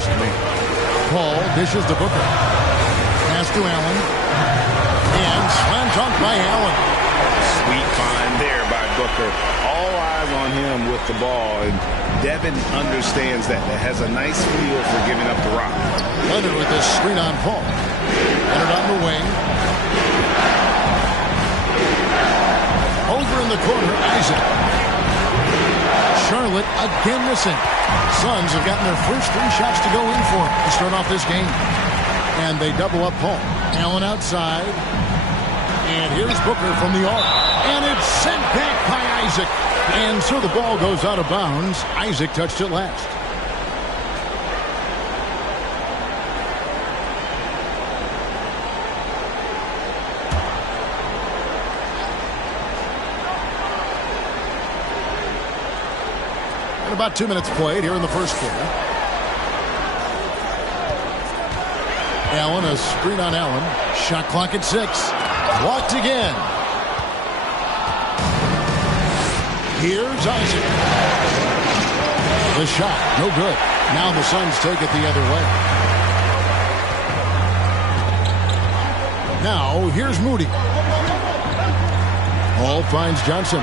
first command. Paul dishes to Booker. Pass to Allen. And slam dunk by Allen. Sweet find there by Booker. All eyes on him with the ball. And Devin understands that. That has a nice feel for giving up the rock. Leonard with this screen on Paul. Leonard on the wing. Over in the corner, Isaac. Charlotte again missing. Suns have gotten their first 3 shots to go in for to start off this game. And they double up Paul. Allen outside. And here's Booker from the arc. And it's sent back by Isaac. And so the ball goes out of bounds. Isaac touched it last. And about 2 minutes played here in the first quarter. Allen, a screen on Allen. Shot clock at 6. Blocked again. Here's Isaac. The shot, no good. Now the Suns take it the other way. Now here's Moody. Hall finds Johnson.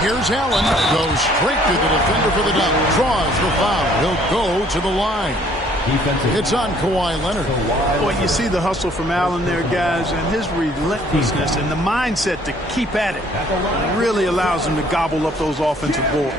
Here's Allen. Goes straight to the defender for the dunk. Draws the foul. He'll go to the line. It's on Kawhi Leonard. Well, you see the hustle from Allen there, guys, and his relentlessness and the mindset to keep at it really allows him to gobble up those offensive boards.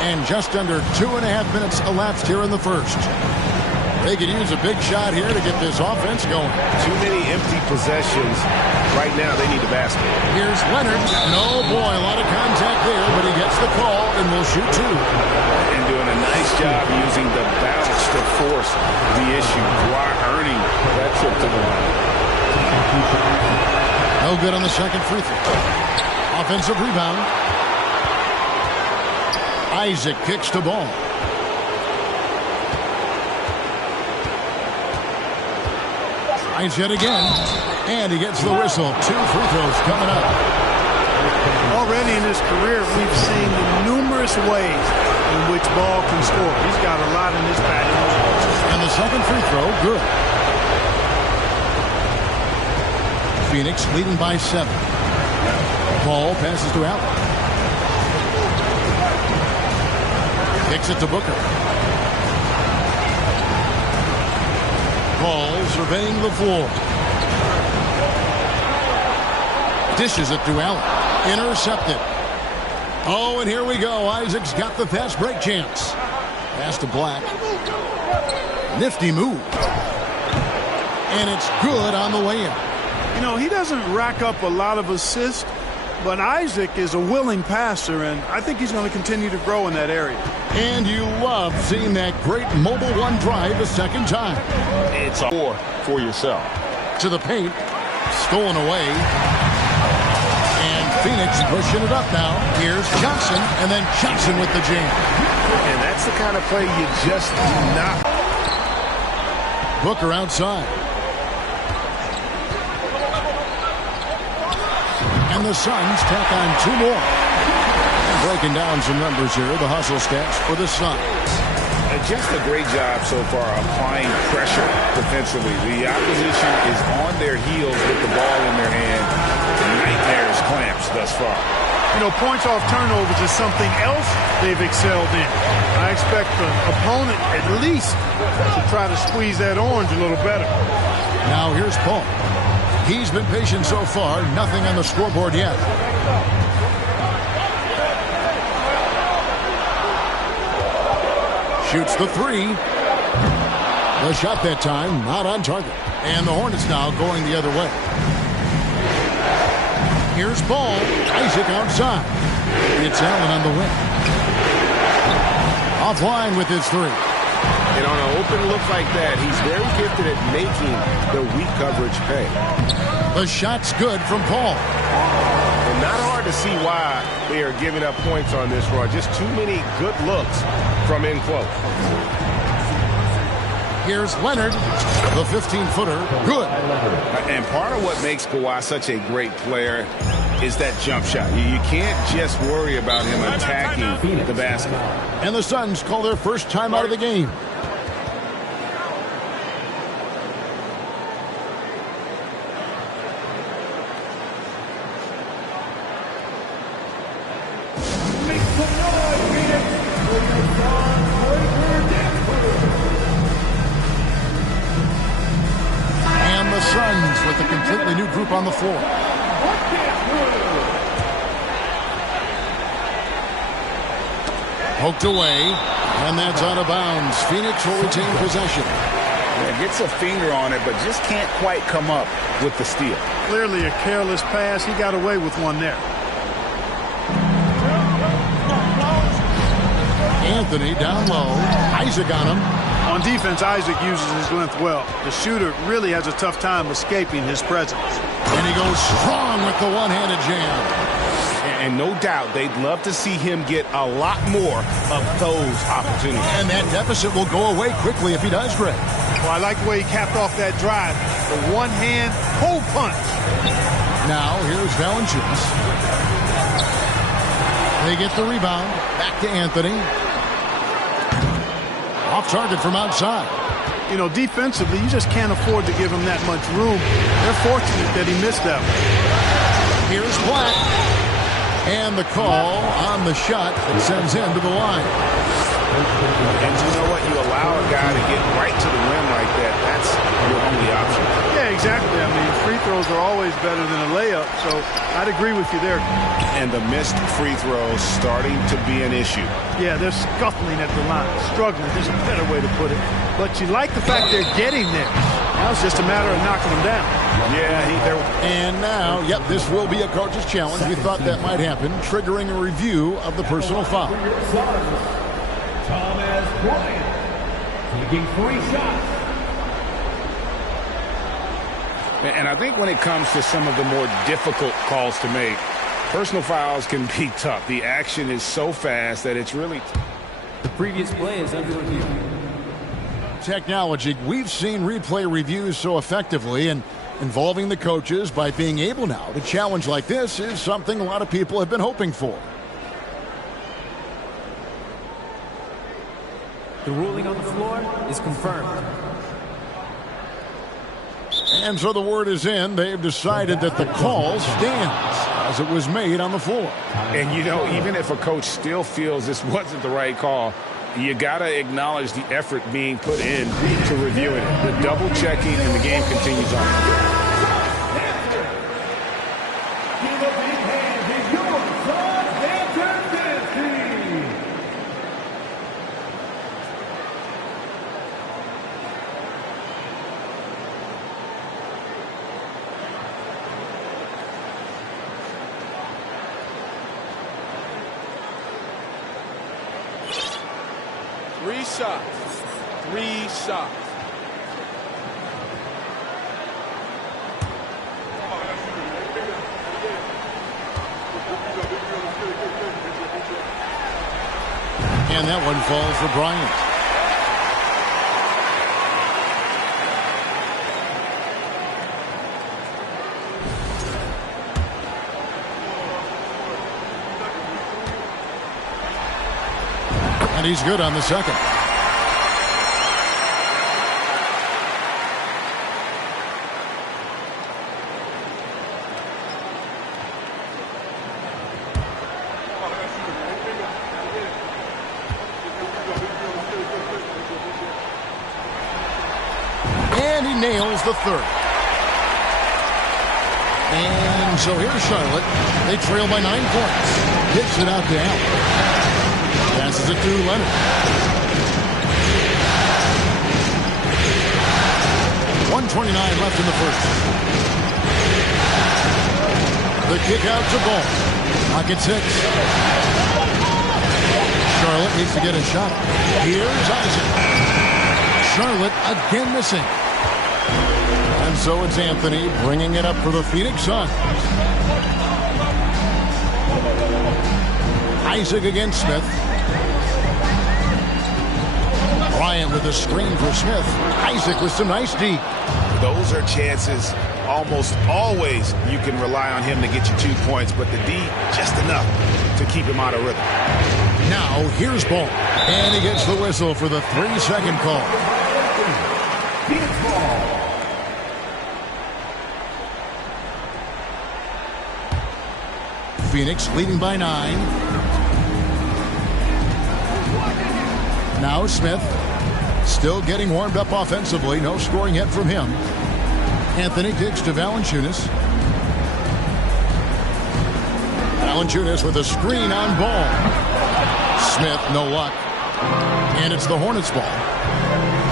And just under 2.5 minutes elapsed here in the first. They could use a big shot here to get this offense going. Too many empty possessions. Right now, they need a basket. Here's Leonard. No, boy, a lot of contact there, but he gets the call and will shoot 2. And doing a nice job using the bounce to force the issue. Kawhi earning that trip to the line. No good on the second free throw. Offensive rebound. Isaac kicks the ball. Tries yet again. And he gets the whistle. 2 free throws coming up. Already in his career, we've seen numerous ways in which Ball can score. He's got a lot in his bag. And the second free throw, good. Phoenix leading by 7. Ball passes to Allen. Kicks it to Booker. Ball surveying the floor. Dishes it to Allen. Intercepted. Oh, and here we go. Isaac's got the fast break chance. Pass to Black. Nifty move. And it's good on the way in. You know, he doesn't rack up a lot of assists, but Isaac is a willing passer, and I think he's going to continue to grow in that area. And you love seeing that great mobile one drive a second time. It's a 4 for yourself. To the paint. Stolen away. And Phoenix pushing it up now. Here's Johnson, and then Johnson with the jam. And that's the kind of play you just do not. Booker outside. And the Suns tack on 2 more. And breaking down some numbers here, the hustle stats for the Suns. Just a great job so far applying pressure defensively. The opposition is on their heels with the ball in their hand. Nightmares clamps thus far. You know, points off turnovers is something else they've excelled in. I expect the opponent at least to try to squeeze that orange a little better. Now here's Paul. He's been patient so far. Nothing on the scoreboard yet. Shoots the 3. The shot that time not on target. And the Hornets now going the other way. Here's Ball. Isaac outside. It's Allen on the wing. Offline with his 3. And on an open look like that, he's very gifted at making the weak coverage pay. The shot's good from Paul. And not hard to see why they are giving up points on this run. Just too many good looks from in close. Here's Leonard, the 15-footer. Good. And part of what makes Kawhi such a great player is that jump shot. You can't just worry about him attacking the basket. And the Suns call their first time out of the game. And the Suns with a completely new group on the floor. Poked away, and that's out of bounds. Phoenix will retain possession. Yeah, gets a finger on it, but just can't quite come up with the steal. Clearly a careless pass. He got away with one there. Anthony down low. Isaac on him. On defense, Isaac uses his length well. The shooter really has a tough time escaping his presence. And he goes strong with the one-handed jam. And no doubt they'd love to see him get a lot more of those opportunities. And that deficit will go away quickly if he does, Greg. Well, I like the way he capped off that drive. The one-hand pull punch. Now, here's Valanciunas. They get the rebound. Back to Anthony. Off target from outside. You know, defensively, you just can't afford to give him that much room. They're fortunate that he missed that one. Here's Black. And the call on the shot that sends him to the line. And you know what? You allow a guy to get right to the rim like that. That's your only option. Yeah, exactly. I mean, free throws are always better than a layup, so I'd agree with you there. And the missed free throws starting to be an issue. Yeah, they're scuffling at the line, struggling. There's a better way to put it. But you like the fact they're getting there. Now it's just a matter of knocking them down. Yeah, and now, yep, this will be a coach's challenge. We thought that might happen, triggering a review of the personal foul. Thomas Bryant taking 3 shots. And I think when it comes to some of the more difficult calls to make, personal fouls can be tough. The action is so fast that it's really... The previous play is under review. Technology. We've seen replay reviews so effectively, and involving the coaches by being able now to challenge like this is something a lot of people have been hoping for. The ruling on the floor is confirmed. And so the word is in. They've decided that the call stands as it was made on the floor. And, you know, even if a coach still feels this wasn't the right call, you got to acknowledge the effort being put in to reviewing it. The double checking, and the game continues on. Three shots. And that one falls for Bryant. And he's good on the second. And he nails the third. And so here's Charlotte. They trail by 9 points. Hits it out to Allen. Passes it to Leonard. 1:29 left in the first. The kick out to Ball. Clock at 6. Charlotte needs to get a shot. Here's Isaac. Charlotte again missing. And so it's Anthony bringing it up for the Phoenix Suns. Isaac against Smith. Bryant with a screen for Smith. Isaac with some nice D. Those are chances almost always you can rely on him to get you 2 points, but the D just enough to keep him out of rhythm. Now here's Ball. And he gets the whistle for the 3-second call. Phoenix leading by 9. Now Smith still getting warmed up offensively. No scoring yet from him. Anthony kicks to Valanciunas. Valanciunas with a screen on Ball. Smith, no luck. And it's the Hornets ball.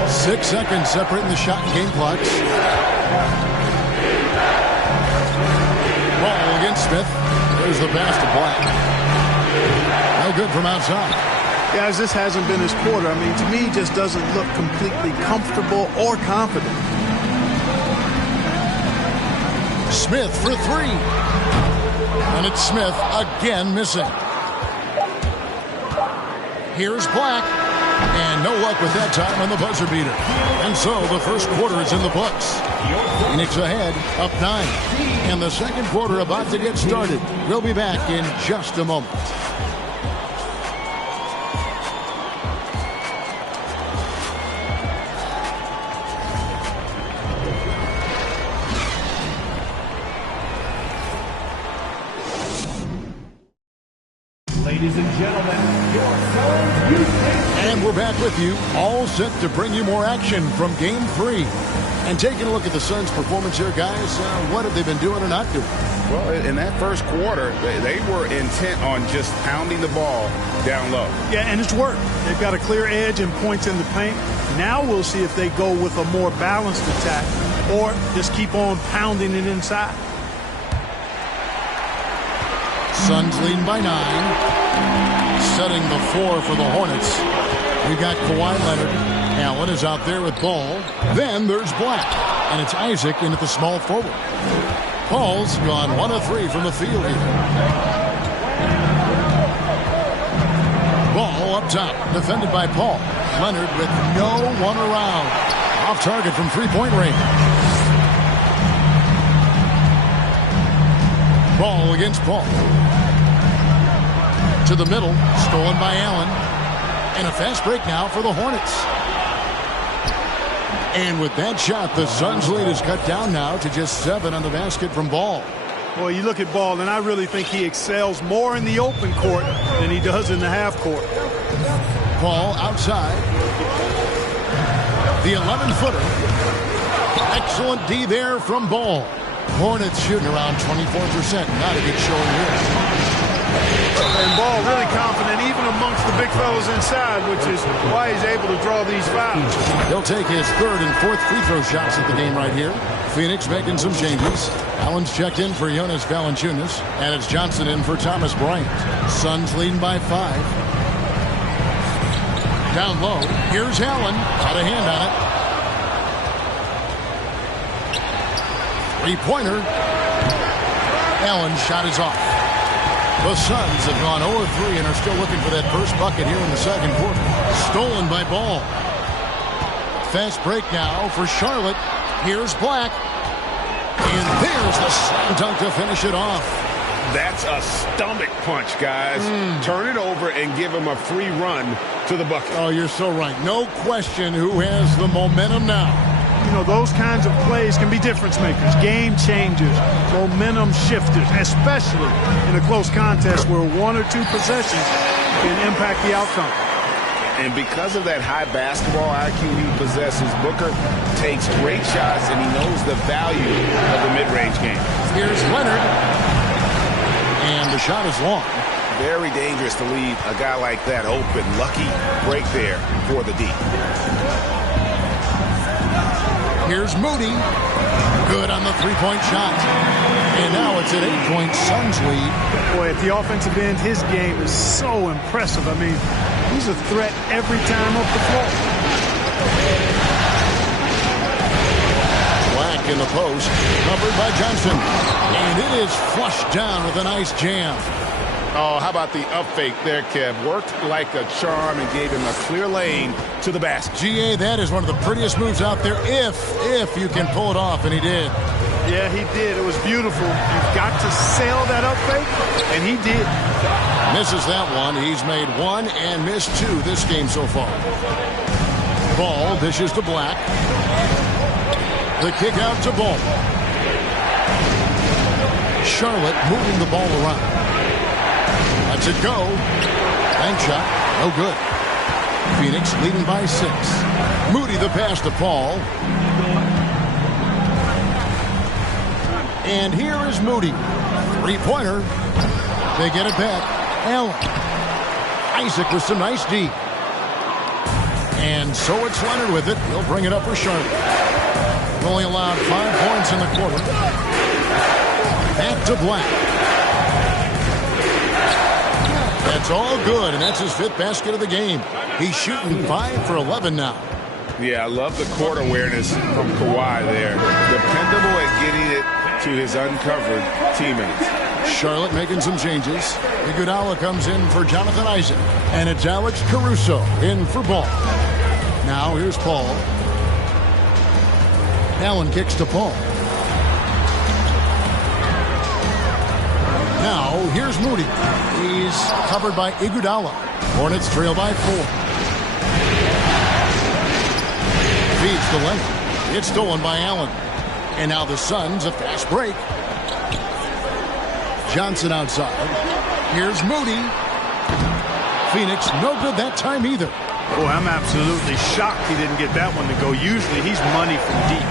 6 seconds separating the shot and game clocks. Ball against Smith. There's the pass to Black. No good from outside. Guys, this hasn't been his quarter. I mean, to me, he just doesn't look completely comfortable or confident. Smith for 3. And it's Smith again missing. Here's Black. And no luck with that time on the buzzer beater. And so the first quarter is in the books. Phoenix ahead, up 9. And the second quarter about to get started. We'll be back in just a moment. Ladies and gentlemen, your Suns Houston. And we're back with you, all set to bring you more action from Game 3. And taking a look at the Suns' performance here, guys, what have they been doing or not doing? Well, in that first quarter, they were intent on just pounding the ball down low. Yeah, and it's worked. They've got a clear edge and points in the paint. Now we'll see if they go with a more balanced attack or just keep on pounding it inside. Suns leading by 9. Setting the floor for the Hornets. We've got Kawhi Leonard. Allen is out there with Ball. Then there's Black. And it's Isaac in at the small forward. Paul's gone 1 of 3 from the field here. Ball up top. Defended by Paul. Leonard with no one around. Off target from three-point range. Ball against Paul. To the middle, stolen by Allen. And a fast break now for the Hornets. And with that shot, the Suns' lead is cut down now to just 7 on the basket from Ball. Well, you look at Ball, and I really think he excels more in the open court than he does in the half court. Ball outside. The 11-footer. Excellent D there from Ball. Hornets shooting around 24%. Not a good showing here. And Ball really confident even amongst the big fellas inside, which is why he's able to draw these fouls. He'll take his 3rd and 4th free throw shots at the game right here. Phoenix making some changes. Allen's checked in for Jonas Valanciunas, and it's Johnson in for Thomas Bryant. Suns leading by 5. Down low, here's Allen. Got a hand on it. Three-pointer. Allen's shot is off. The Suns have gone 0-3 and are still looking for that first bucket here in the second quarter. Stolen by Ball. Fast break now for Charlotte. Here's Black. And there's the slam dunk to finish it off. That's a stomach punch, guys. Turn it over and give him a free run to the bucket. Oh, you're so right. No question who has the momentum now. You know, those kinds of plays can be difference makers, game changers, momentum shifters, especially in a close contest where 1 or 2 possessions can impact the outcome. And because of that high basketball IQ he possesses, Booker takes great shots and he knows the value of the mid-range game. Here's Leonard. And the shot is long. Very dangerous to leave a guy like that open. Lucky break there for the D. Here's Moody. Good on the three-point shot. And now it's an 8-point Suns lead. Boy, at the offensive end, his game is so impressive. I mean, he's a threat every time up the floor. Black in the post. Covered by Johnson. And it is flushed down with a nice jam. Oh, how about the up fake there, Kev? Worked like a charm and gave him a clear lane to the basket. GA, that is one of the prettiest moves out there if you can pull it off, and he did. Yeah, he did. It was beautiful. You've got to sail that up fake, and he did. Misses that one. He's made one and missed two this game so far. Ball dishes to Black. The kick out to Ball. Charlotte moving the ball around. Lets it go. Bank shot. No good. Phoenix leading by 6. Moody the pass to Paul. And here is Moody. Three-pointer. They get it back. Allen. Isaac with some nice D. And so it's Leonard with it. He'll bring it up for Charlotte. Only allowed 5 points in the quarter. Back to Black. That's all good, and that's his 5th basket of the game. He's shooting 5 for 11 now. Yeah, I love the court awareness from Kawhi there. Dependable at getting it to his uncovered teammates. Charlotte making some changes. Iguodala comes in for Jonathan Isaac. And it's Alex Caruso in for Ball. Now here's Paul. Allen kicks to Paul. Now here's Moody. He's covered by Iguodala. Hornets trail by 4. Feeds to Leonard. It's stolen by Allen. And now the Suns, a fast break. Johnson outside. Here's Moody. Phoenix, no good that time either. Boy, I'm absolutely shocked he didn't get that one to go. Usually he's money from deep.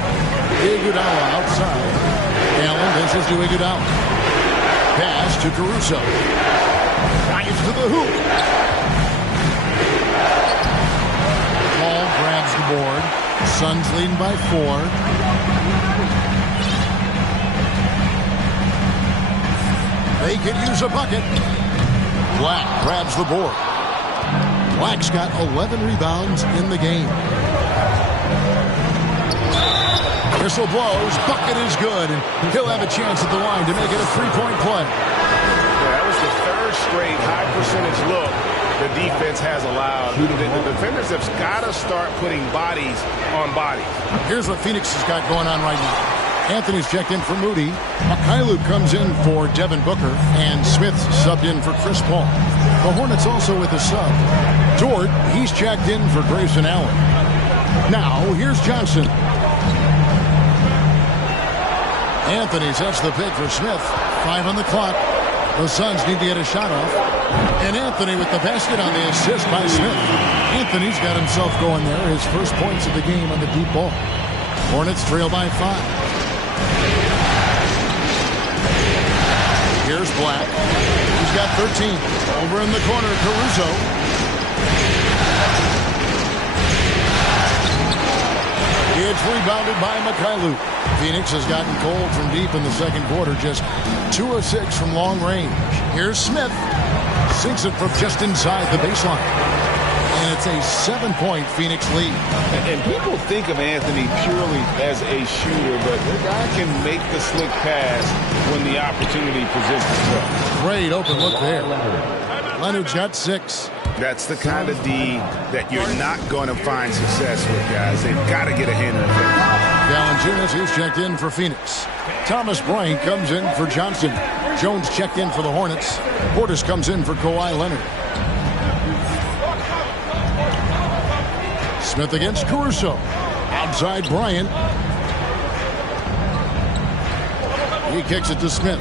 Iguodala outside. Allen dishes to Iguodala. Pass to Caruso. Drives to the hoop. Paul grabs the board. Suns leading by 4. They could use a bucket. Black grabs the board. Black's got 11 rebounds in the game. Whistle blows. Bucket is good. And he'll have a chance at the line to make it a 3-point play. Yeah, that was the 3rd straight high percentage look the defense has allowed. The defenders have got to start putting bodies on bodies. Here's what Phoenix has got going on right now. Anthony's checked in for Moody. Mikhailuk comes in for Devin Booker. And Smith's subbed in for Chris Paul. The Hornets also with a sub. Dort, he's checked in for Grayson Allen. Now, here's Johnson. Anthony sets the pick for Smith. 5 on the clock. The Suns need to get a shot off. And Anthony with the basket on the assist by Smith. Anthony's got himself going there. His first points of the game on the deep ball. Hornets trail by 5. Here's Black. He's got 13. Over in the corner, Caruso. It's rebounded by Mikhailuk. Phoenix has gotten cold from deep in the second quarter. Just 2 of 6 from long range. Here's Smith. Sinks it from just inside the baseline. And it's a 7-point Phoenix lead. And people think of Anthony purely as a shooter, but the guy can make the slick pass when the opportunity presents itself. Great open look there. Leonard's got 6. That's the kind of D that you're not going to find success with, guys. They've got to get a hand in it. Valanciunas, he's checked in for Phoenix. Thomas Bryant comes in for Johnson. Jones checked in for the Hornets. Portis comes in for Kawhi Leonard. Smith against Caruso. Outside Bryant. He kicks it to Smith.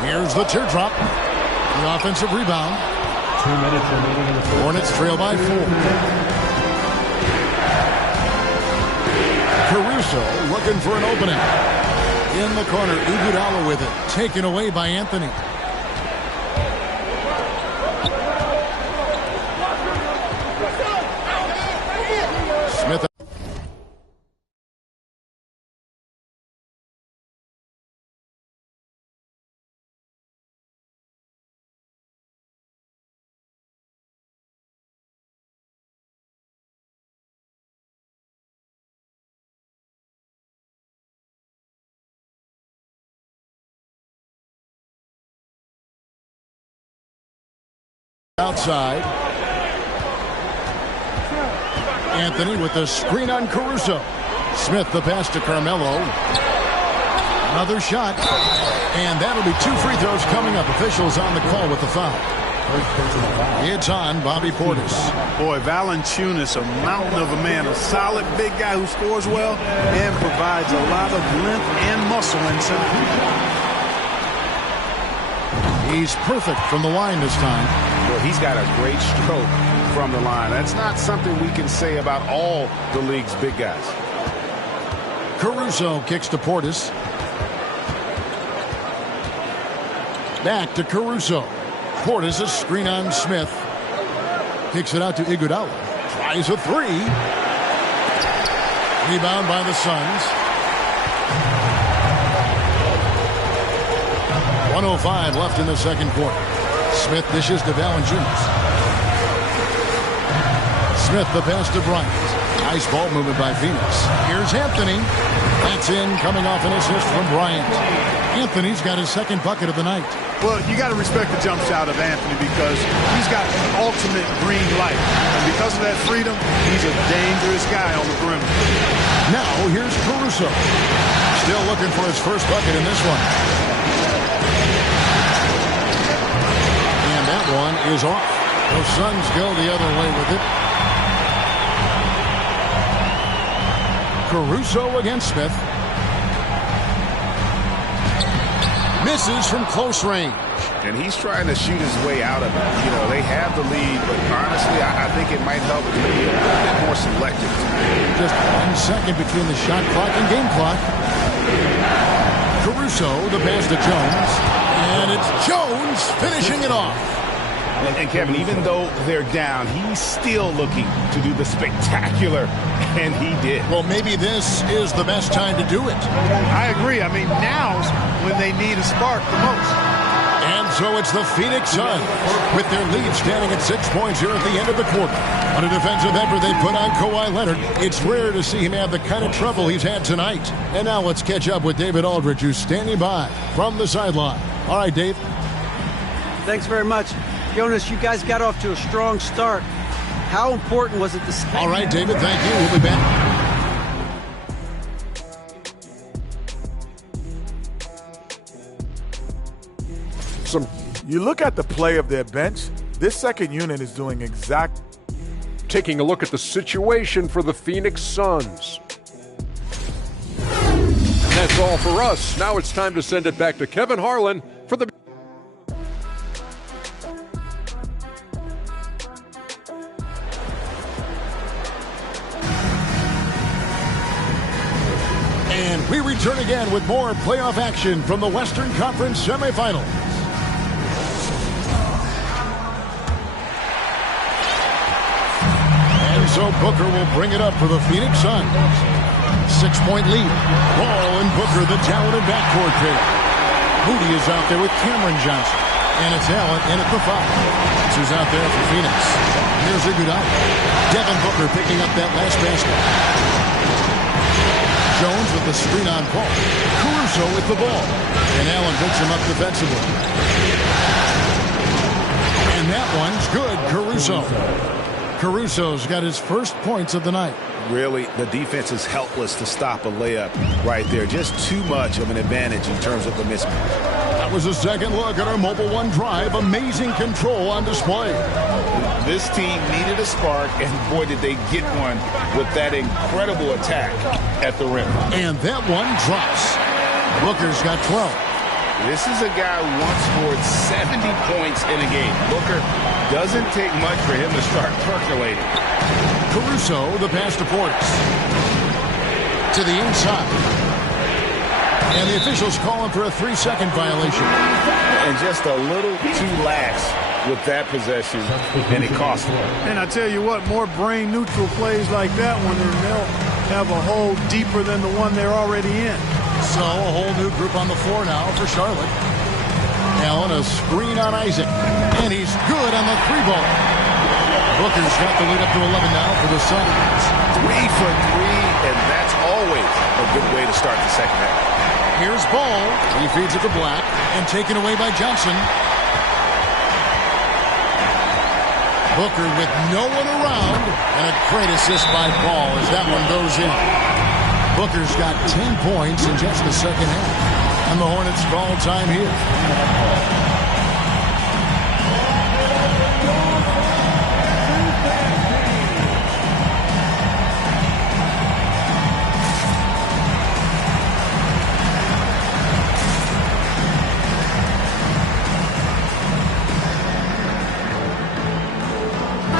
Here's the teardrop. The offensive rebound. 2 minutes remaining in the fourth. Hornets trail by 4. Caruso looking for an opening. In the corner, Iguodala with it. Taken away by Anthony. Outside. Anthony with the screen on Caruso. Smith the pass to Carmelo. Another shot. And that'll be 2 free throws coming up. Officials on the call with the foul. It's on Bobby Portis. Boy, Valanciunas, a mountain of a man, a solid big guy who scores well and provides a lot of length and muscle inside. He's perfect from the line this time. Well, he's got a great stroke from the line. That's not something we can say about all the league's big guys. Caruso kicks to Portis. Back to Caruso. Portis, a screen on Smith. Kicks it out to Iguodala. Tries a 3. Rebound by the Suns. 1:05 left in the second quarter. Smith dishes to Valanciunas. Smith the pass to Bryant. Nice ball movement by Phoenix. Here's Anthony. That's in, coming off an assist from Bryant. Anthony's got his second bucket of the night. Well, you got to respect the jump shot of Anthony because he's got ultimate green light. And because of that freedom, he's a dangerous guy on the perimeter. Now, here's Caruso. Still looking for his first bucket in this one. And that one is off. The Suns go the other way with it. Caruso against Smith. Misses from close range. And he's trying to shoot his way out of it. You know, they have the lead, but honestly, I think it might help to be a little bit more selective. Just 1 second between the shot clock and game clock. Caruso, the pass to Jones. And it's Jones finishing it off. And Kevin, even though they're down, he's still looking to do the spectacular, and he did. Well, maybe this is the best time to do it. I agree. I mean, now's when they need a spark the most. And so it's the Phoenix Suns with their lead standing at 6 points here at the end of the quarter. On a defensive effort they put on Kawhi Leonard. It's rare to see him have the kind of trouble he's had tonight. And now let's catch up with David Aldridge, who's standing by from the sideline. All right, Dave. Thanks very much. Jonas, you guys got off to a strong start. How important was it to stay? All right, David, thank you. We'll be back. You look at the play of their bench, this second unit is doing exact. Taking a look at the situation for the Phoenix Suns. And that's all for us. Now it's time to send it back to Kevin Harlan for the... And we return again with more playoff action from the Western Conference semifinals. And so Booker will bring it up for the Phoenix Suns. 6-point lead. Ball and Booker, the talented backcourt pair. Moody is out there with Cameron Johnson. And it's Allen in at the 5. This is out there for Phoenix. Here's Iguodala. Devin Booker picking up that last basket. Jones with the screen on Paul. Caruso with the ball. And Allen picks him up defensively. And that one's good, Caruso. Caruso's got his first points of the night. Really, the defense is helpless to stop a layup right there. Just too much of an advantage in terms of the mismatch. That was a second look at our Mobile One drive. Amazing control on display. This team needed a spark, and boy, did they get one with that incredible attack at the rim. And that one drops. Booker's got 12. This is a guy who once scored 70 points in a game. Booker doesn't take much for him to start percolating. Caruso, the pass to Portis. To the inside. And the officials calling for a 3-second violation. And just a little too lax with that possession, and it cost them. And I tell you what, more brain-neutral plays like that one, and they'll have a hole deeper than the one they're already in. So a whole new group on the floor now for Charlotte. Allen, a screen on Isaac. And he's good on the 3-ball. Booker's got the lead up to 11 now for the Suns. 3 for 3, and that's always a good way to start the second half. Here's Ball. He feeds it to Black and taken away by Johnson. Booker with no one around, and a great assist by Paul as that one goes in. Booker's got 10 points in just the second half, and the Hornets call time here.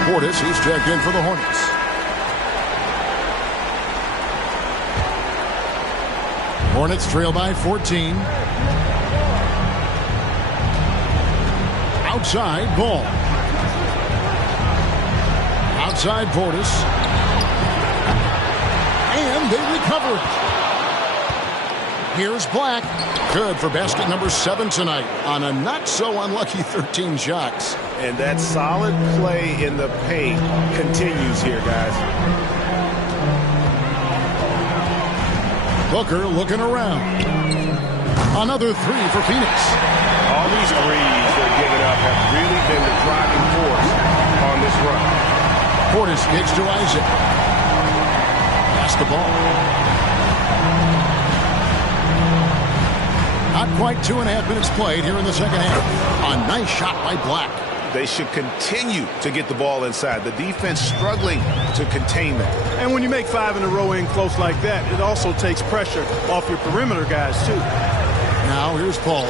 Portis, he's checked in for the Hornets. Hornets trail by 14. Outside, Ball. Outside, Portis. And they recover it. Here's Black. Good for basket number 7 tonight on a not-so-unlucky 13 shots. And that solid play in the paint continues here, guys. Booker looking around. Another 3 for Phoenix. All these threes they're giving up have really been the driving force on this run. Portis kicks to Isaac. Pass the ball. Not quite 2.5 minutes played here in the second half. A nice shot by Black. They should continue to get the ball inside. The defense struggling to contain them. And when you make 5 in a row in close like that, it also takes pressure off your perimeter guys, too. Now here's Paul.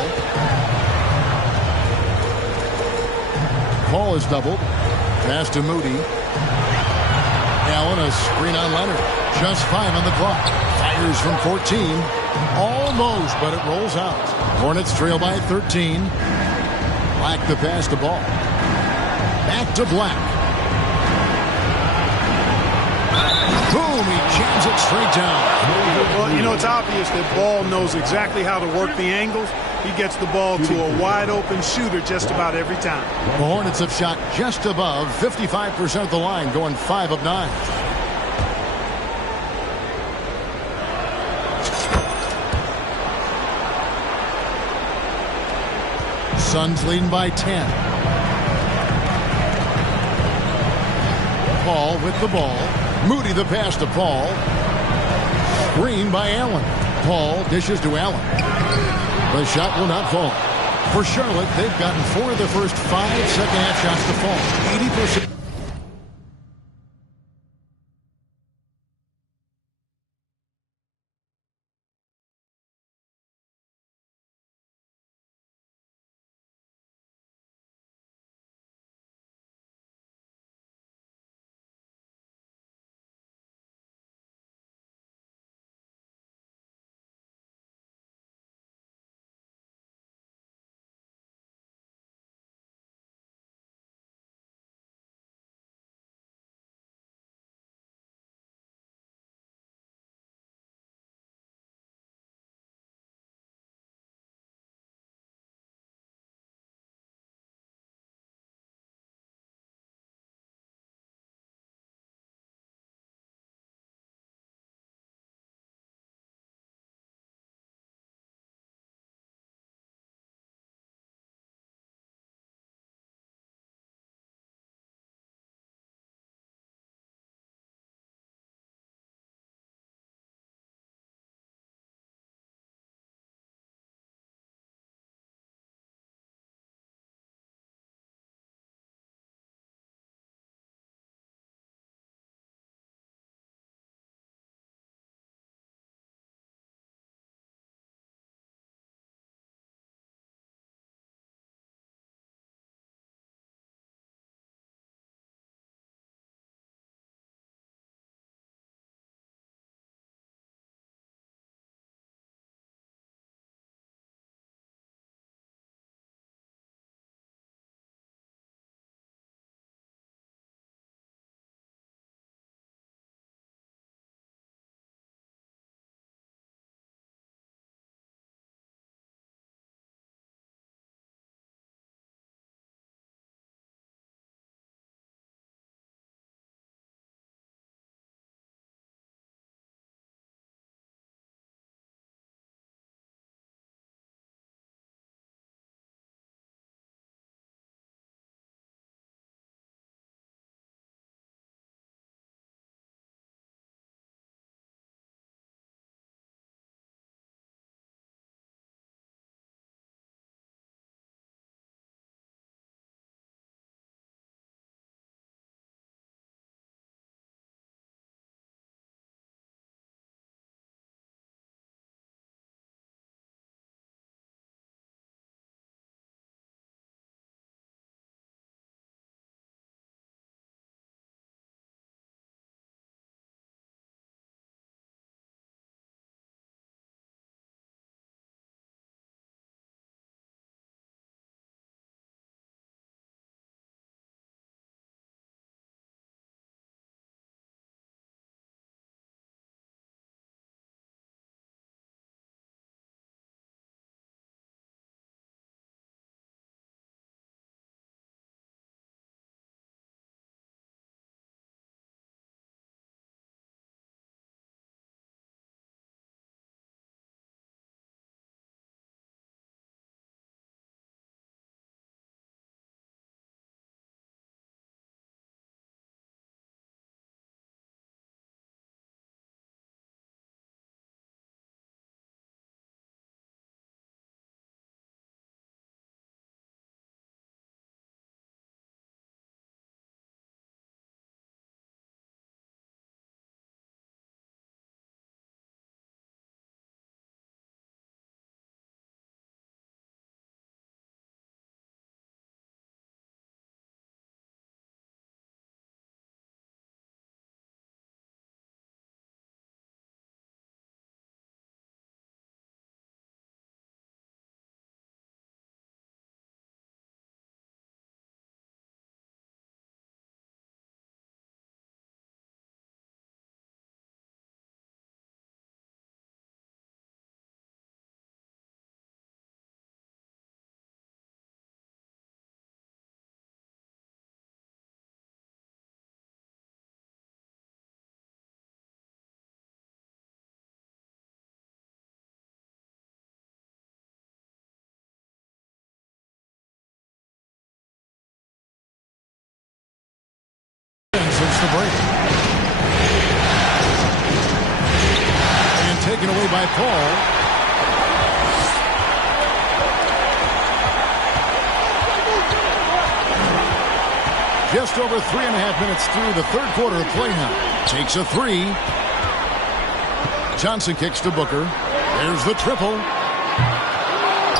Paul is doubled. Pass to Moody. Allen, a screen on Leonard. Just 5 on the clock. Fires from 14. Almost, but it rolls out. Hornets trail by 13. Black to pass the ball. Back to Black. Boom, he jams it straight down. Well, you know, it's obvious that Ball knows exactly how to work the angles. He gets the ball to a wide-open shooter just about every time. The Hornets have shot just above 55% of the line, going 5 of 9. Suns leading by 10. Paul with the ball. Moody the pass to Paul. Screen by Allen. Paul dishes to Allen. The shot will not fall. For Charlotte, they've gotten 4 of the first 5 second-half shots to fall. 80%. force the break. And taken away by Paul. Just over 3.5 minutes through the third quarter of play now. Takes a three. Johnson kicks to Booker. There's the triple.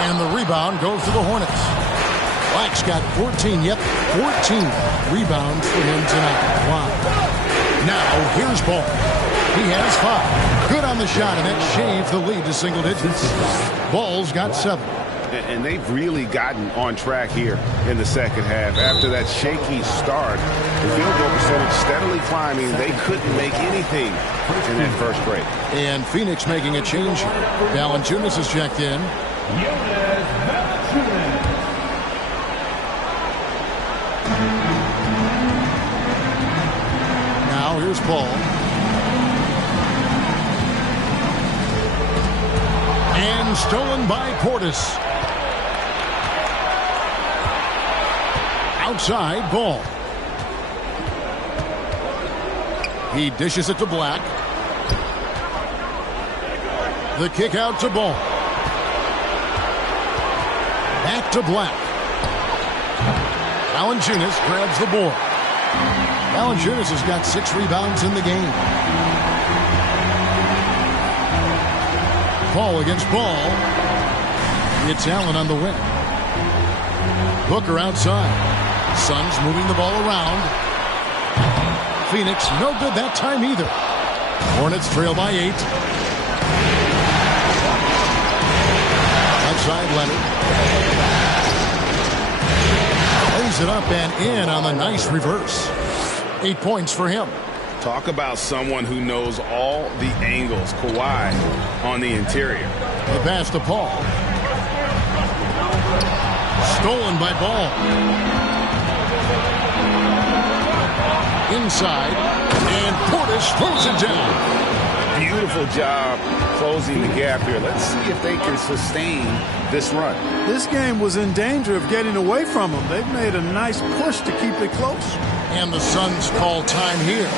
And the rebound goes to the Hornets. Black's got 14 rebounds for him tonight. Wow. Now here's Ball. He has 5. Good on the shot, and that shaves the lead to single digits. Ball's got 7. And they've really gotten on track here in the second half. After that shaky start, the field goal percentage steadily climbing. They couldn't make anything in that first break. And Phoenix making a change here. Valanciunas has checked in. Now here's Paul. And stolen by Portis. Outside, Ball. He dishes it to Black. The kick out to Ball. Back to Black. Valanciunas grabs the board. Valanciunas has got 6 rebounds in the game. Paul against Ball. It's Allen on the wing. Booker outside. Suns moving the ball around. Phoenix no good that time either. Hornets trail by 8. Outside Leonard. Lays it up and in on the nice reverse. 8 points for him. Talk about someone who knows all the angles. Kawhi on the interior. The pass to Paul. Stolen by Ball. Inside, and Portis throws it down. Beautiful job closing the gap here. Let's see if they can sustain this run. This game was in danger of getting away from them. They've made a nice push to keep it close. And the Suns call time here.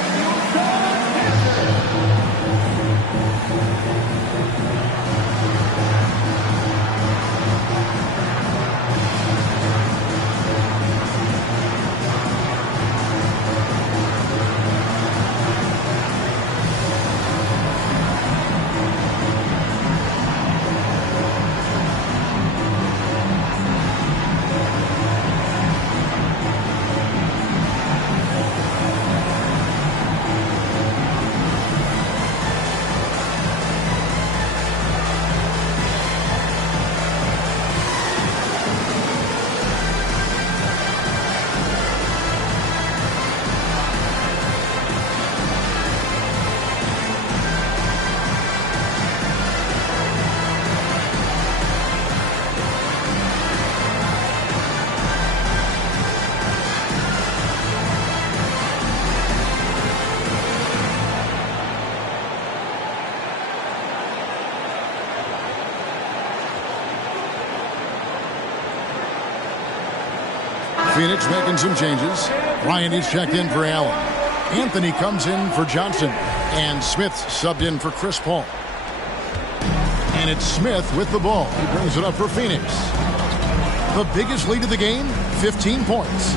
Phoenix making some changes. Ryan is checked in for Allen. Anthony comes in for Johnson. And Smith subbed in for Chris Paul. And it's Smith with the ball. He brings it up for Phoenix. The biggest lead of the game, 15 points.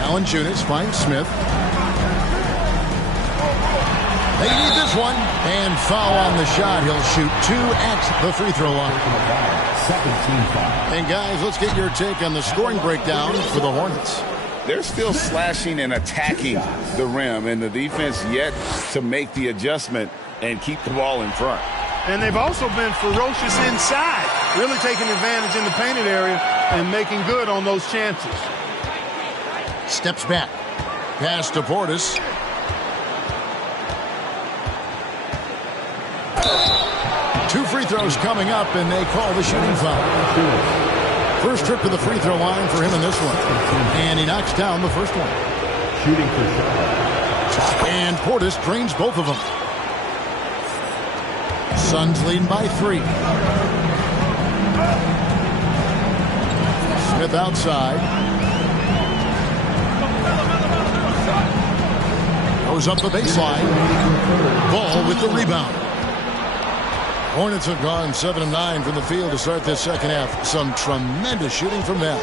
Valanciunas finds Smith. They need this one. And foul on the shot. He'll shoot 2 at the free throw line. 17-5. And guys, let's get your take on the scoring breakdown for the Hornets. They're still slashing and attacking the rim, and the defense yet to make the adjustment and keep the ball in front. And they've also been ferocious inside, really taking advantage in the painted area and making good on those chances. Steps back. Pass to Portis. Two free throws coming up, and they call the shooting foul. First trip to the free throw line for him in this one. And he knocks down the first one. Shooting for shot. And Portis drains both of them. Suns leading by 3. Smith outside. Goes up the baseline. Ball with the rebound. Hornets have gone 7 of 9 from the field to start this second half. Some tremendous shooting from them.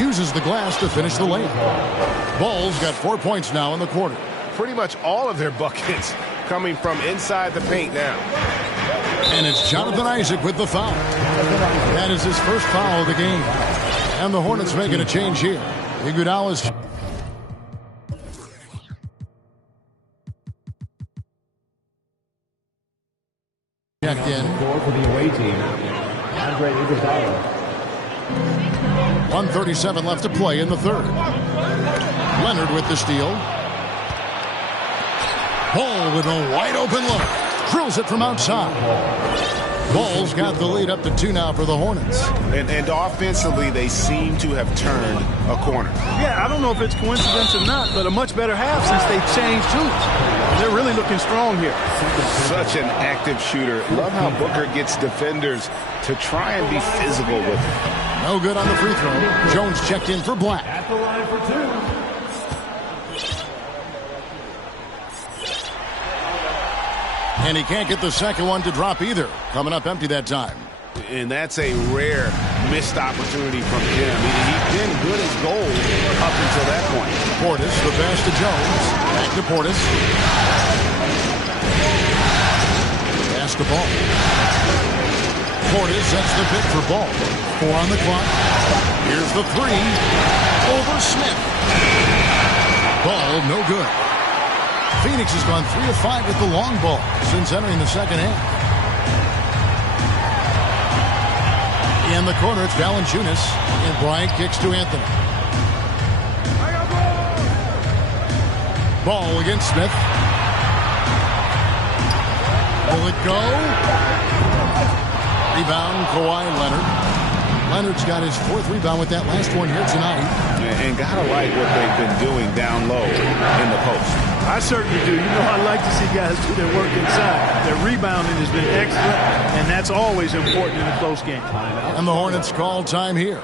Uses the glass to finish the layup. Ball's got 4 points now in the quarter. Pretty much all of their buckets coming from inside the paint now. And it's Jonathan Isaac with the foul. That is his first foul of the game. And the Hornets making a change here. Iguodala's checked in. For the away team, Andre Iguodala. 1:37 left to play in the third. Leonard with the steal. Ball with a wide open look. Drills it from outside. Ball's got the lead up to 2 now for the Hornets. And offensively, they seem to have turned a corner. Yeah, I don't know if it's coincidence or not, but a much better half since they changed tools. They're really looking strong here. Such an active shooter. Love how Booker gets defenders to try and be physical with him. No good on the free throw. Jones checked in for Black. At the line for 2. And he can't get the second one to drop either. Coming up empty that time. And that's a rare missed opportunity from him. He's been good as gold up until that point. Portis, the pass to Jones. Back to Portis. Pass to Ball. Portis sets the pick for Ball. 4 on the clock. Here's the 3. Over Smith. Ball no good. Phoenix has gone 3 of 5 with the long ball since entering the second half. In the corner, it's Valanciunas, and Bryant kicks to Anthony. Ball against Smith. Will it go? Rebound, Kawhi Leonard. Leonard's got his 4th rebound with that last one here tonight. And gotta like what they've been doing down low in the post. I certainly do. You know, I like to see guys do their work inside. Their rebounding has been excellent, and that's always important in a close game. And the Hornets call time here.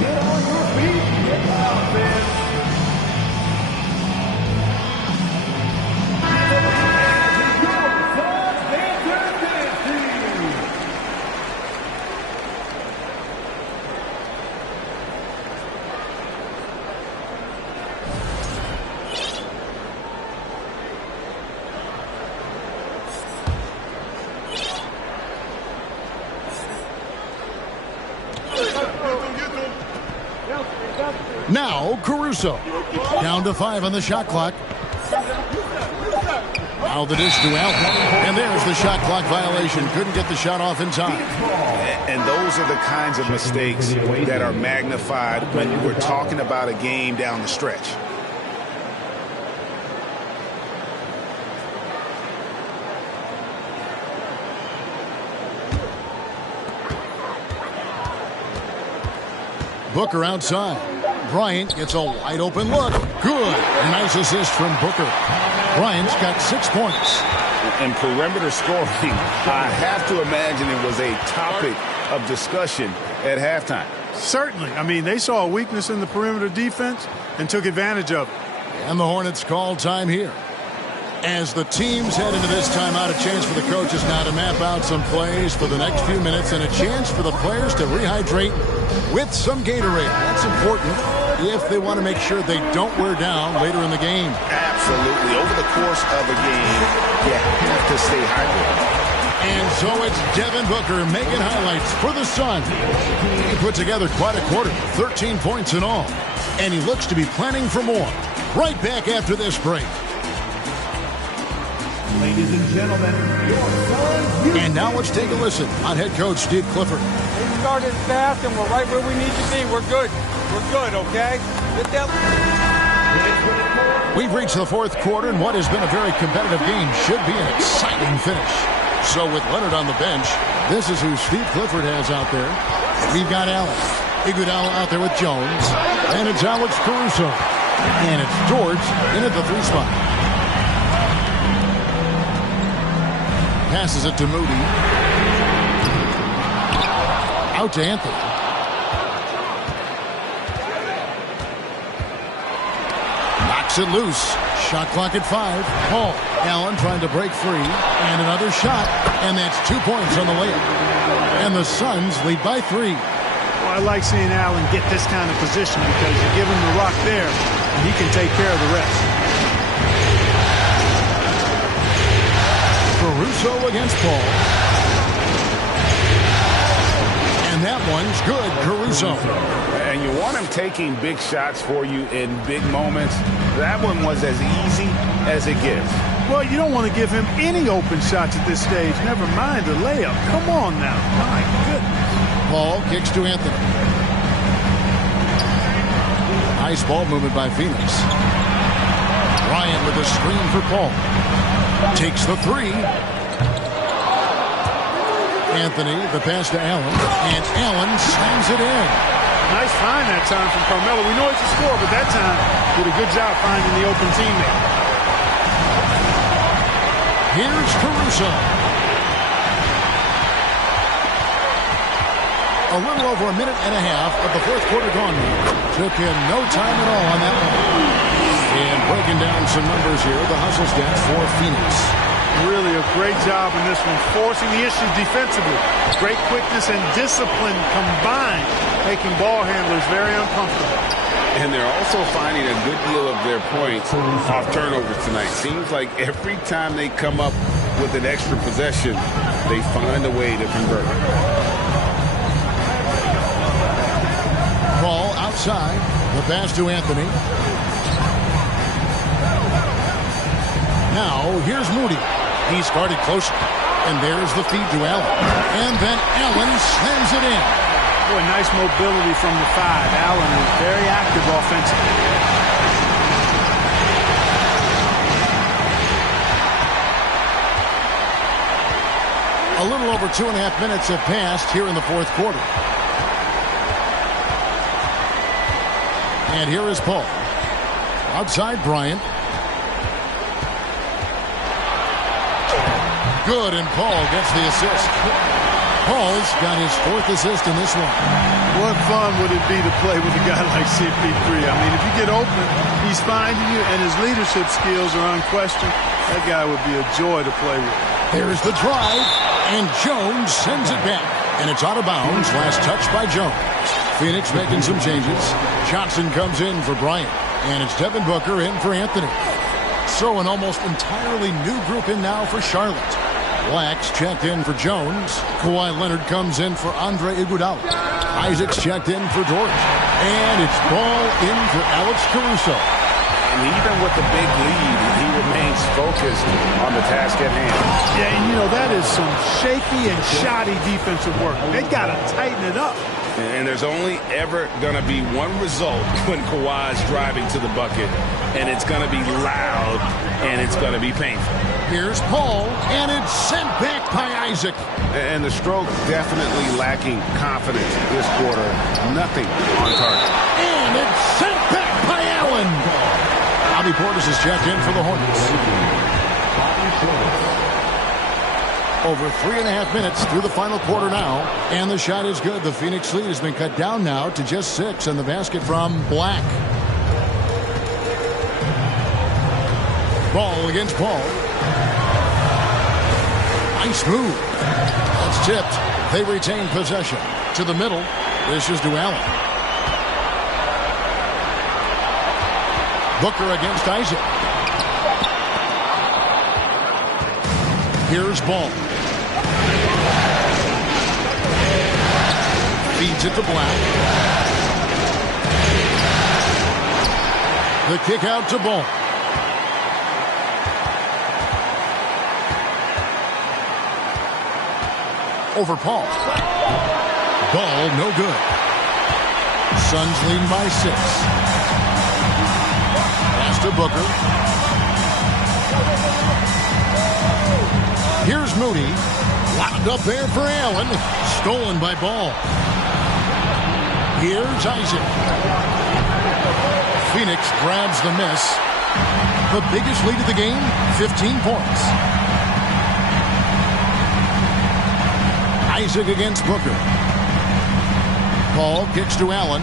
Get on your feet. Get out there. Now Caruso. Down to 5 on the shot clock. Now the dish to Allen. And there's the shot clock violation. Couldn't get the shot off in time. And those are the kinds of mistakes that are magnified when we're talking about a game down the stretch. Booker outside. Bryant gets a wide open look. Good. A nice assist from Booker. Bryant's got 6 points. And perimeter scoring, I have to imagine it was a topic of discussion at halftime. Certainly. I mean, they saw a weakness in the perimeter defense and took advantage of it. And the Hornets call time here. As the teams head into this timeout, a chance for the coaches now to map out some plays for the next few minutes and a chance for the players to rehydrate with some Gatorade. That's important if they want to make sure they don't wear down later in the game. Absolutely. Over the course of a game, you have to stay hydrated. And so it's Devin Booker making highlights for the Suns. He put together quite a quarter, 13 points in all. And he looks to be planning for more. Right back after this break. Ladies and gentlemen, your Suns. And now let's take a listen on head coach Steve Clifford. We started fast and we're right where we need to be. We're good. We're good, okay? Get that. We've reached the 4th quarter, and what has been a very competitive game should be an exciting finish. So with Leonard on the bench, this is who Steve Clifford has out there. We've got Allen. Iguodala out there with Jones. And it's Alex Caruso. And it's George in at the 3 spot. Passes it to Moody. Out to Anthony. Knocks it loose. Shot clock at 5. Paul. Allen trying to break free. And another shot. And that's 2 points on the layup. And the Suns lead by 3. Well, I like seeing Allen get this kind of position because you give him the rock there, and he can take care of the rest. Caruso against Paul. And that one's good, Caruso. And you want him taking big shots for you in big moments. That one was as easy as it gets. Well, you don't want to give him any open shots at this stage. Never mind a layup. Come on now. My goodness. Paul kicks to Anthony. Nice ball movement by Phoenix. Bryant with a screen for Paul. Takes the 3. Anthony, the pass to Allen. And Allen slams it in. Nice find that time from Carmelo. We know it's a score, but that time did a good job finding the open teammate. Here's Caruso. A little over a minute and a half of the 4th quarter gone. Took in no time at all on that one. And breaking down some numbers here, the hustle stats for Phoenix. Really a great job in this one, forcing the issues defensively. Great quickness and discipline combined, making ball handlers very uncomfortable. And they're also finding a good deal of their points off turnovers tonight. Seems like every time they come up with an extra possession, they find a way to convert. Ball outside. The pass to Anthony. Now, here's Moody. He started closer. And there's the feed to Allen. And then Allen slams it in. Boy, nice mobility from the 5. Allen is very active offensively. A little over 2.5 minutes have passed here in the 4th quarter. And here is Paul. Outside Bryant. Good, and Paul gets the assist. Paul's got his 4th assist in this one. What fun would it be to play with a guy like CP3? I mean, if you get open, he's finding you, and his leadership skills are unquestioned. That guy would be a joy to play with. There's the drive, and Jones sends it back. And it's out of bounds. Last touch by Jones. Phoenix making some changes. Johnson comes in for Bryant. And it's Devin Booker in for Anthony. So an almost entirely new group in now for Charlotte. Black's checked in for Jones. Kawhi Leonard comes in for Andre Iguodala. Isaac's checked in for George. And it's ball in for Alex Caruso. And even with the big lead, he remains focused on the task at hand. Yeah, and you know, that is some shaky and shoddy defensive work. They got to tighten it up. And there's only ever going to be one result when Kawhi's driving to the bucket, and it's going to be loud, and it's going to be painful. Here's Paul, and it's sent back by Isaac. And the stroke definitely lacking confidence this quarter. Nothing on target. And it's sent back by Allen. Bobby Portis is checked in for the Hornets. Over 3.5 minutes through the final quarter now. And the shot is good. The Phoenix lead has been cut down now to just 6. And the basket from Black. Ball against Paul. Nice move. That's tipped. They retain possession. To the middle. This is to Allen. Booker against Isaac. Here's Ball. Feeds it to Black. The kick out to Ball. Over Paul. Ball no good. Suns leading by 6. Pass to Booker. Here's Moody. Lobbed up there for Allen. Stolen by Ball. Here's Isaac. Phoenix grabs the miss. The biggest lead of the game, 15 points. Isaac against Booker. Paul kicks to Allen.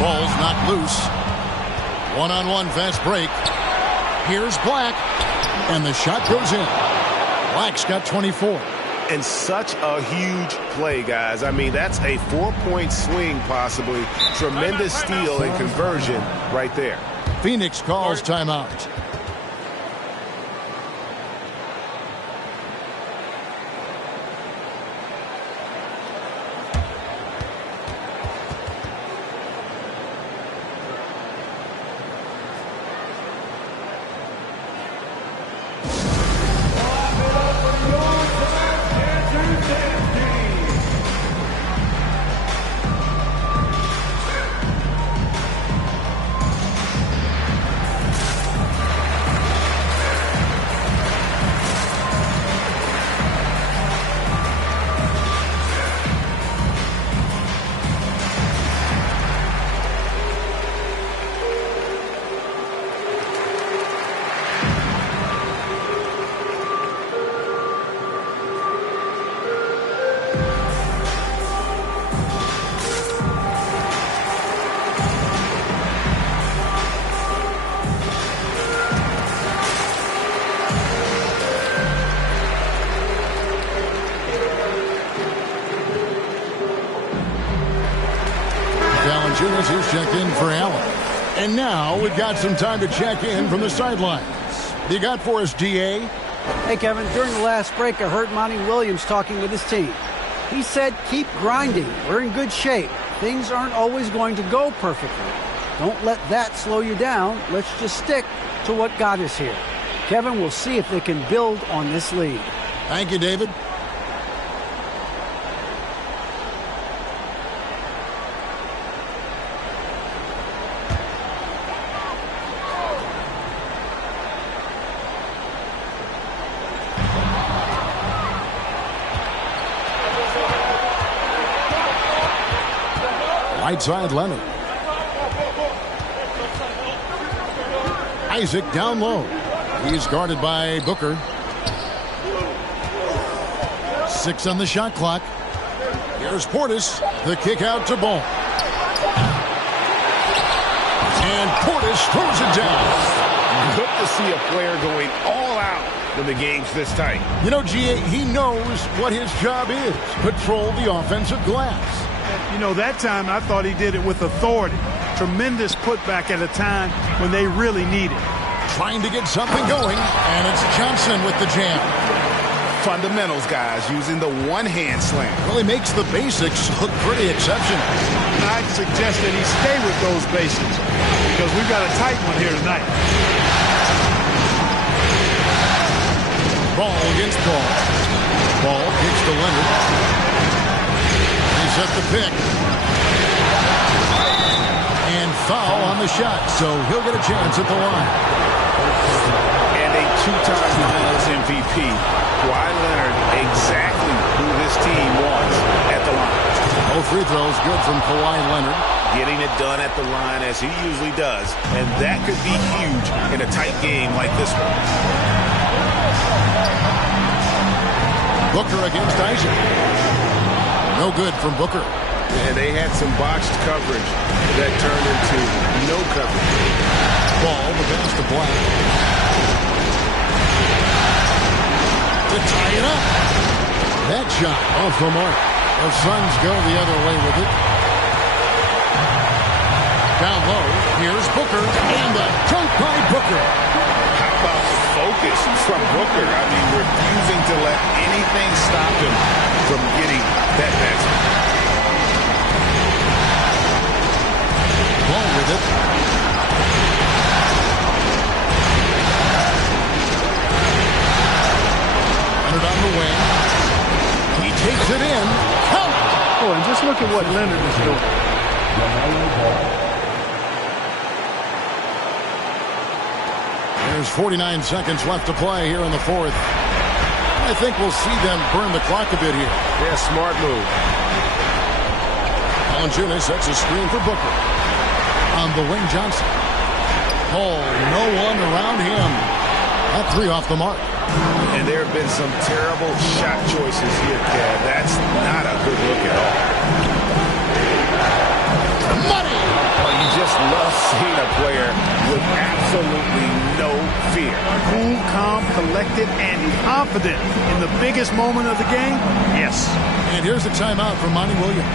Ball's knocked loose. One-on-one fast break. Here's Black. And the shot goes in. Black's got 24. And such a huge play, guys. I mean, that's a 4-point swing, possibly. Tremendous steal and conversion right there. Phoenix calls timeout. Is checked in for Allen. And now we've got some time to check in from the sidelines. What you got for us, DA? Hey, Kevin, during the last break, I heard Monty Williams talking with his team. He said, keep grinding. We're in good shape. Things aren't always going to go perfectly. Don't let that slow you down. Let's just stick to what got us here. Kevin, we'll see if they can build on this lead. Thank you, David. Right side, Leonard. Isaac down low. He's guarded by Booker. 6 on the shot clock. Here's Portis. The kick out to Ball. And Portis throws it down. Good to see a player going all out when the game's this tight. You know, G.A., he knows what his job is. Control the offensive glass. You know, that time I thought he did it with authority. Tremendous putback at a time when they really need it. Trying to get something going, and it's Johnson with the jam. Fundamentals, guys, using the one-hand slam. Well, he makes the basics look pretty exceptional. I'd suggest that he stay with those basics because we've got a tight one here tonight. Ball against Ball. Ball kicks to Leonard. He's at the pick. And foul on the shot, so he'll get a chance at the line. And a 2-time Finals MVP. Kawhi Leonard, exactly who this team wants at the line. Both free throws good from Kawhi Leonard. Getting it done at the line as he usually does. And that could be huge in a tight game like this one. Booker against Isaac. No good from Booker. And they had some botched coverage that turned into no coverage. Ball, the pass to Black. To tie it up. That shot off the mark. The Suns go the other way with it. Down low, here's Booker, and the dunk by Booker. How about the focus from Booker? I mean, refusing to let anything stop him from getting that basket. Ball with it. Leonard on the wing. He takes it in. Count. Oh, and just look at what Leonard is doing. There's 49 seconds left to play here in the fourth. I think we'll see them burn the clock a bit here. Yeah, smart move. Valanciunas sets a screen for Booker. On the wing, Johnson. Oh, no one around him. That three off the mark. And there have been some terrible shot choices here, Kev. That's not a good look at all. Money! Oh, you just love seeing a player with absolutely no fear. Cool, calm, collected, and confident in the biggest moment of the game. Yes. And here's the timeout from Monty Williams.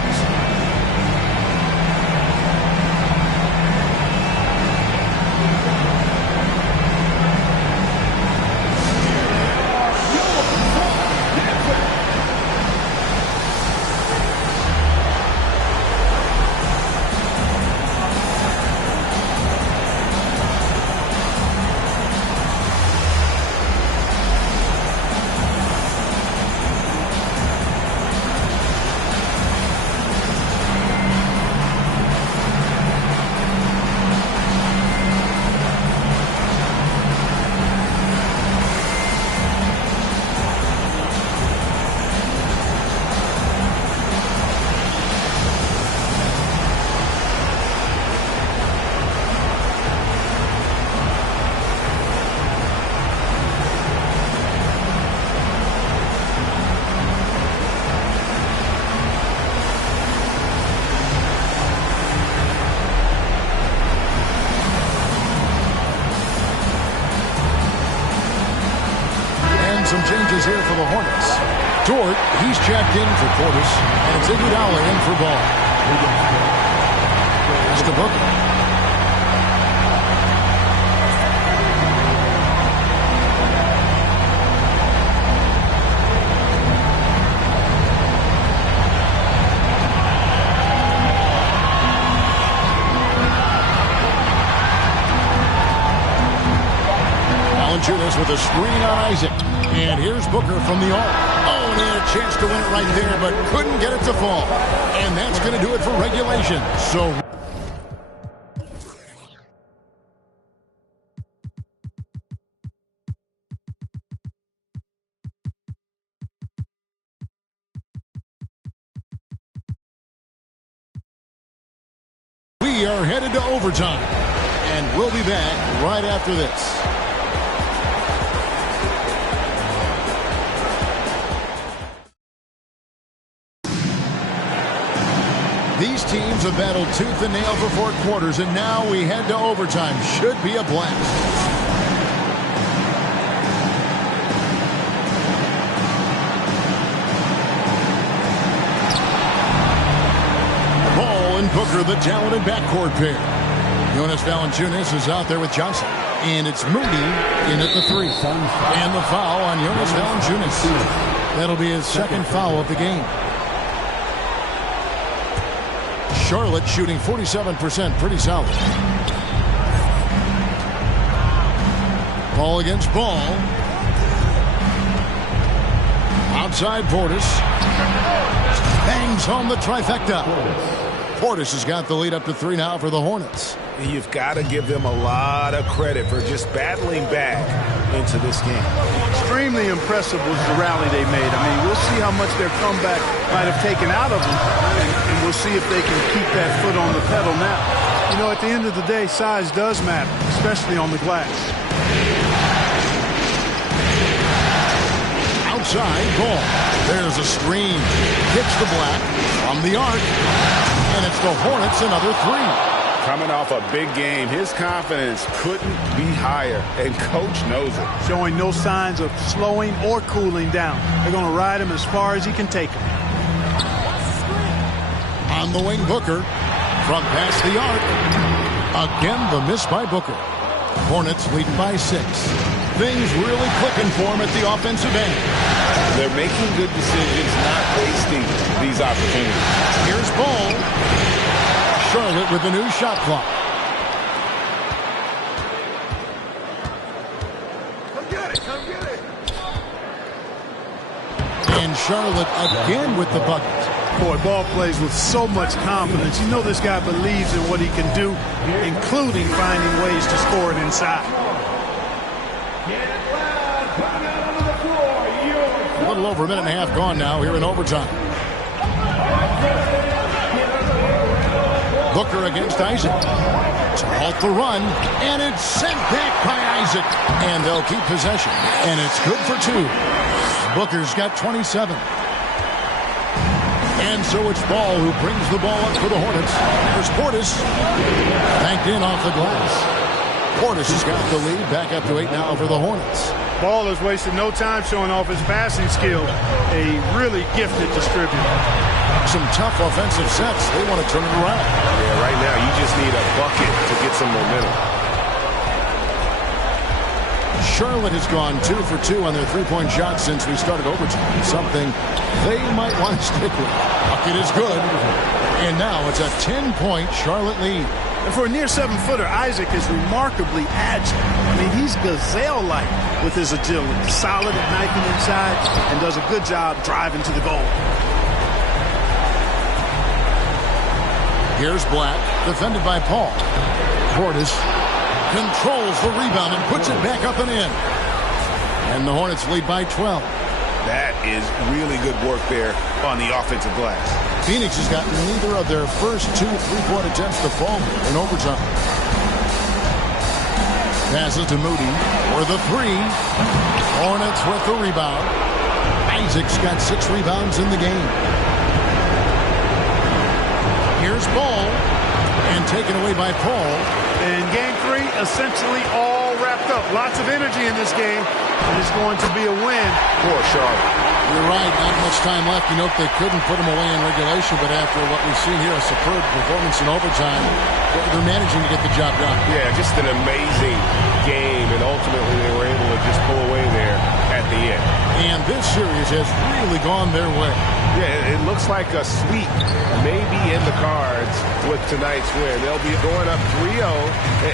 Some changes here for the Hornets. Dort, he's checked in for Portis, and it's Iguodala in for Ball. That's to Booker. Valanciunas with a screen on Isaac. And here's Booker from the arc. Oh, and he had a chance to win it right there, but couldn't get it to fall. And that's going to do it for regulation. So we are headed to overtime. And we'll be back right after this. These teams have battled tooth and nail for 4 quarters, and now we head to overtime. Should be a blast. Ball and Booker, the talented backcourt pair. Jonas Valanciunas is out there with Johnson. And it's Moody in at the 3. And the foul on Jonas Valanciunas. That'll be his second foul of the game. Charlotte shooting 47%, pretty solid. Ball against Ball. Outside Portis. Bangs home the trifecta. Portis has got the lead up to 3 now for the Hornets. You've got to give them a lot of credit for just battling back into this game. Extremely impressive was the rally they made. I mean, we'll see how much their comeback might have taken out of them, and we'll see if they can keep that foot on the pedal now. You know, at the end of the day, size does matter, especially on the glass. Outside Ball. There's a screen. Hits the black from the arc. And it's the Hornets another 3. Coming off a big game, his confidence couldn't be higher, and Coach knows it. Showing no signs of slowing or cooling down. They're going to ride him as far as he can take him. On the wing, Booker. From past the arc. Again, the miss by Booker. Hornets leading by 6. Things really clicking for him at the offensive end. They're making good decisions, not wasting these opportunities. Here's Ball. Charlotte with the new shot clock. Come get it, come get it. And Charlotte again with the bucket. Boy, Ball plays with so much confidence. You know this guy believes in what he can do, including finding ways to score it inside. A little over a minute and a half gone now here in overtime. Booker against Isaac. To halt the run, and it's sent back by Isaac. And they'll keep possession. And it's good for 2. Booker's got 27. And so it's Ball who brings the ball up for the Hornets. There's Portis. Banked in off the glass. Portis has got the lead. Back up to 8 now for the Hornets. Ball has wasted no time showing off his passing skill. A really gifted distributor. Some tough offensive sets. They want to turn it around. Yeah, right now you just need a bucket to get some momentum. Charlotte has gone 2 for 2 on their three-point shots since we started overtime. Something they might want to stick with. Bucket is good. And now it's a 10-point Charlotte lead. And for a near 7-footer, Isaac is remarkably agile. I mean, he's gazelle-like with his agility. Solid at knifing inside and does a good job driving to the goal. Here's Black, defended by Paul. Portis controls the rebound and puts it back up and in. And the Hornets lead by 12. That is really good work there on the offensive glass. Phoenix has gotten neither of their first 2 3-point attempts to fall in overtime. Passes to Moody for the 3. Hornets with the rebound. Isaac's got 6 rebounds in the game. Here's Ball, and taken away by Paul. And game 3 essentially all wrapped up. Lots of energy in this game, and it's going to be a win for Charlotte. You're right, not much time left. You know, they couldn't put them away in regulation, but after what we've seen here, a superb performance in overtime, they're managing to get the job done. Yeah, just an amazing game, and ultimately they were able to just pull away there at the end. And this series has really gone their way. Yeah, it looks like a sweep maybe in the cards with tonight's win. They'll be going up 3-0,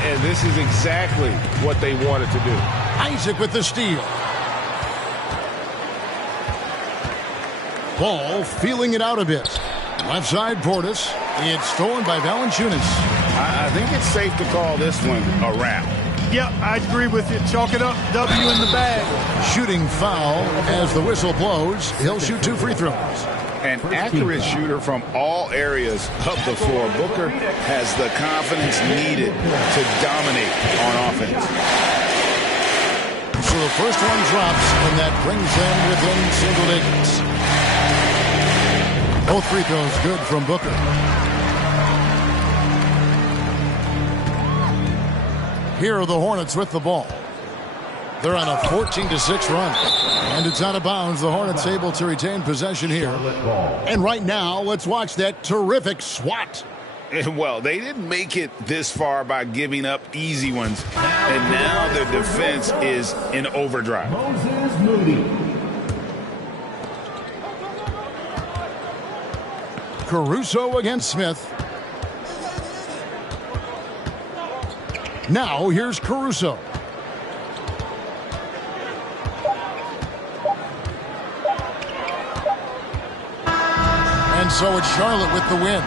and this is exactly what they wanted to do. Isaac with the steal. Ball feeling it out a bit. Left side Portis. It's stolen by Valanciunas. I think it's safe to call this one a wrap. Yep, I agree with you. Chalk it up. W in the bag. Shooting foul as the whistle blows. He'll shoot 2 free throws. An accurate shooter from all areas of the floor. Booker has the confidence needed to dominate on offense. So the first one drops, and that brings them within single digits. Both free throws good from Booker. Here are the Hornets with the ball. They're on a 14-6 run. And it's out of bounds. The Hornets able to retain possession here. And right now, let's watch that terrific swat. Well, they didn't make it this far by giving up easy ones. And now their defense is in overdrive. Moses Moody. Caruso against Smith. Now here's Caruso. And so it's Charlotte with the win.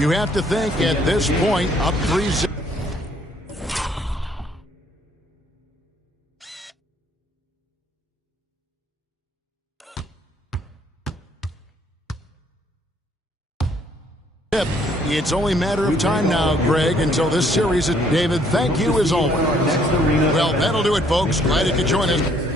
You have to think at this point, up 3-0. It's only a matter of time now, Greg, until this series. David, thank you as always. Well, that'll do it, folks. Glad you could join us.